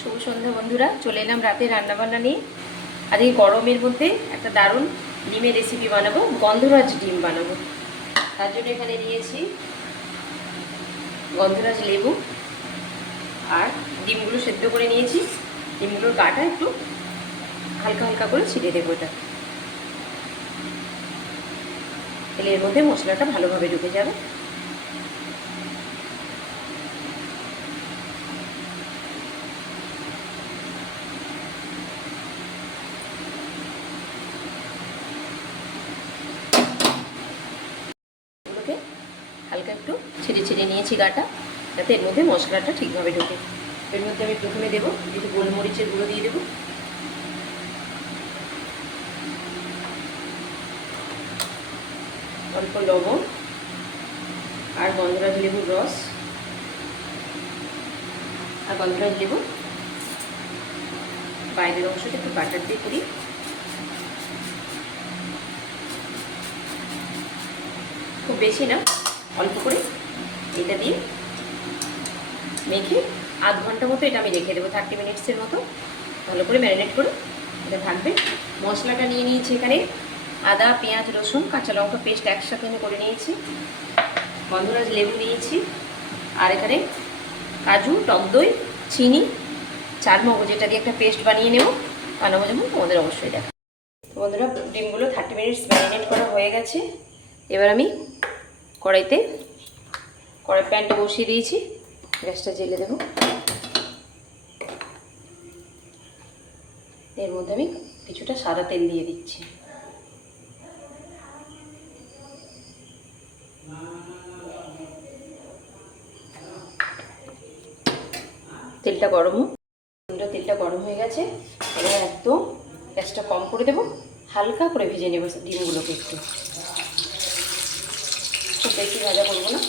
শুভ সন্ধ্যা বন্ধুরা, চলে এলাম রাতে রান্নাবান্না নিয়ে। এই গরমের মধ্যে একটা দারুণ ডিমের রেসিপি বানাবো, গন্ধরাজ ডিম বানাবো। তার জন্য এখানে নিয়েছি গন্ধরাজ লেবু আর ডিমগুলো সেদ্ধ করে নিয়েছি। ডিমগুলোর গাটা একটু হালকা হালকা করে ছিটে দেবো এটা। তাহলে এর মধ্যে মশলাটা ভালোভাবে ঢুকে যাবে এগুলোকে হালকা একটু ছেড়ে নিয়েছি গাটা, যাতে এর মধ্যে মশলাটা ঠিকভাবে ঢোকে। এর মধ্যে আমি প্রথমে দেবো একটু গোলমরিচের গুঁড়ো দিয়ে দেবো। অল্প লবণ আর গন্ধরাজ লেবুর রস। আর গন্ধরাজ লেবু বাইরের অংশটা একটু বাটার দিয়ে করি। খুব বেশি না, অল্প করে। এটা দিয়ে মেখে আধ ঘণ্টা মতো এটা আমি রেখে দেবো থার্টি মিনিটসের মতো। ভালো করে ম্যারিনেট করে এটা থাকবে। মশলাটা নিয়ে নিয়েছি এখানে আদা, পেঁয়াজ, রসুন, কাঁচা লঙ্কা পেস্ট একসাথে আমি করে নিয়েছি। গন্ধরাজ লেবু নিয়েছি আর এখানে কাজু, টক দই, চিনি, চার মগজ এটা দিয়ে একটা পেস্ট বানিয়ে নেব। বানাবো যেমন তোমাদের অবশ্যই দেখা তো বন্ধুরা, ডিমগুলো থার্টি মিনিটস ম্যারিনেট করা হয়ে গেছে। এবার আমি কড়াইতে কড়াই প্যানটা বসিয়ে দিয়েছি। গ্যাসটা জেলে দেবো। এর মধ্যে আমি কিছুটা সাদা তেল দিয়ে দিচ্ছি। তেলটা গরম তেলটা গরম হয়ে গেছে। এবার একদম গ্যাসটা কম করে দেবো। হালকা করে ভেজে নেব ডিমগুলোকে একটু। খুব বেশি ভাজা করব না।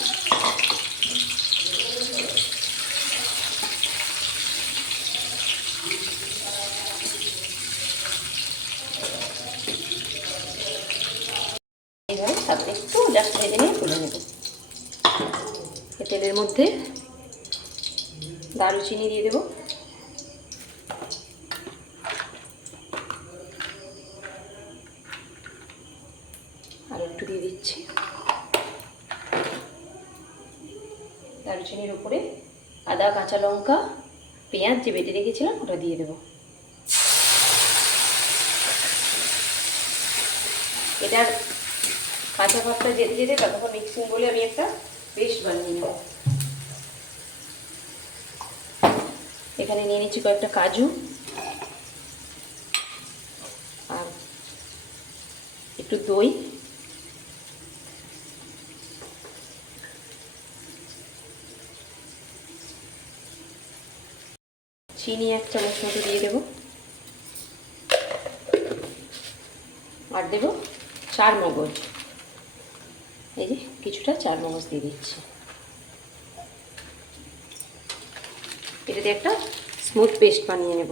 এইভাবে সাথে একটু জাস্ট ভেজে নিয়ে তুলে নেব। তেলের মধ্যে দারুচিনি দিয়ে দেবো। আর একটু দিয়ে দিচ্ছি। দারুচিনির উপরে আদা, কাঁচা লঙ্কা, পেঁয়াজ যে বেটে রেখেছিলাম ওটা দিয়ে দেবো। এটার কাঁচা ভাতটা যেতে যেতে ততক্ষণ মিক্সিং বলে আমি একটা পেস্ট বানিয়ে নেব। এখানে নিয়ে নিচ্ছি কয়েকটা কাজু। আর একটু দই। চিনি এক চামচ মতো দিয়ে দেবো। আর দেবো চার মগজ। এই যে কিছুটা চার মগজ দিয়ে দিচ্ছি। এটা দিয়ে একটা স্মুথ পেস্ট বানিয়ে নেব।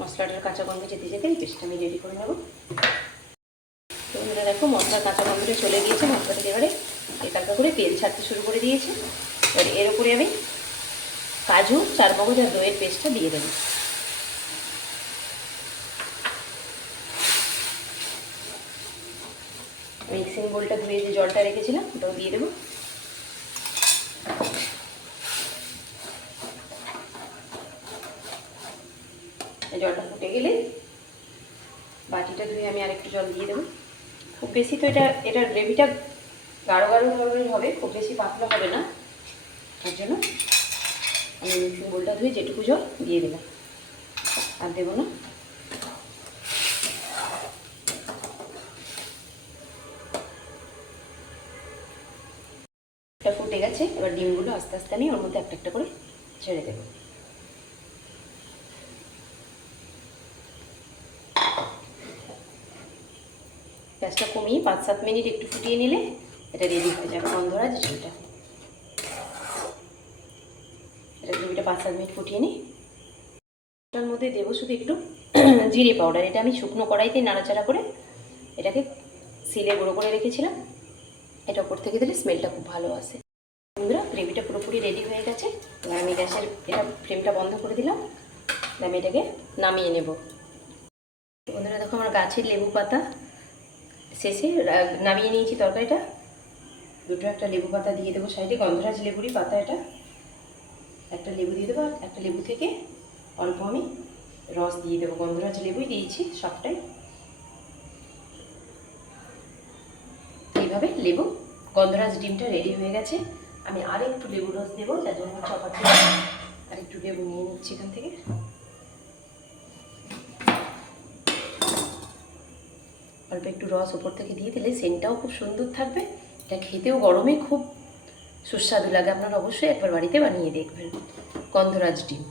মশলাটার কাঁচা গন্ধ যেতে যেতে এই পেস্টটা আমি রেডি করে নেব। দেখো মশলার কাঁচা গন্ধটা চলে গিয়েছে। মশলা থেকে এবারে একালকা করে তেল ছাড়তে শুরু করে দিয়েছে। এবার এর উপরে আমি কাজু, চার মগজ আর দইয়ের পেস্টটা দিয়ে দেবো। মিক্সিং বোলটা ধুয়ে যে জলটা রেখেছিলাম, ওটাও দিয়ে দেবো। জলটা ফুটে গেলে বাটিটা ধুয়ে আমি আরেকটু জল দিয়ে দেবো। খুব বেশি তো এটা এটার গ্রেভিটা গাঢ় গাঢ় ধরনের হবে, খুব বেশি পাতলা হবে না। তার জন্য আমি মিক্সিং বোলটা ধুয়ে যেটুকু জল দিয়ে দিলাম আর দেবো না এটা ফুটে গেছে, এবার ডিমগুলো আস্তে আস্তে আমি ওর মধ্যে একটা একটা করে ছেড়ে দেবো। গ্যাসটা কমিয়ে পাঁচ সাত মিনিট একটু ফুটিয়ে নিলে এটা রেডি হয়ে যাবে। গন্ধরাজ ঝোলটা। এটা গ্রেভিটা পাঁচ সাত মিনিট ফুটিয়ে নিই। এটার মধ্যে দেবো শুধু একটু জিরে পাউডার। এটা আমি শুকনো কড়াইতে নাড়াচাড়া করে এটাকে সিলে গুঁড়ো করে রেখেছিলাম। এটা ওপর থেকে দিলে স্মেলটা খুব ভালো আসে। গ্রেভিটা পুরোপুরি রেডি হয়ে গেছে। এবার আমি গ্যাসের এটা ফ্লেমটা বন্ধ করে দিলাম। আমি এটাকে নামিয়ে নেব। বন্ধুরা, দেখো আমার গাছের লেবু পাতা শেষে নামিয়ে নিয়েছি তরকারিটা। দুটো একটা লেবু পাতা দিয়ে দেবো সাইডে, গন্ধরাজ লেবুরই পাতা এটা। একটা লেবু দিয়ে দেবো একটা লেবু থেকে অল্প আমি রস দিয়ে দেবো। গন্ধরাজ লেবুই দিয়েছি সবটাই। এইভাবে লেবু, গন্ধরাজ ডিমটা রেডি হয়ে গেছে। আমি আর একটু লেবু রস দেবো, যার জন্য চপাতি আর একটু লেবু নিয়ে নিচ্ছি এখান থেকে। অল্প একটু রস ওপর থেকে দিয়ে দিলে সেন্টটাও খুব সুন্দর থাকবে। এটা খেতেও গরমে খুব সুস্বাদু লাগে, আপনারা অবশ্যই একবার বাড়িতে বানিয়ে দেখবেন। গন্ধরাজ ডিম।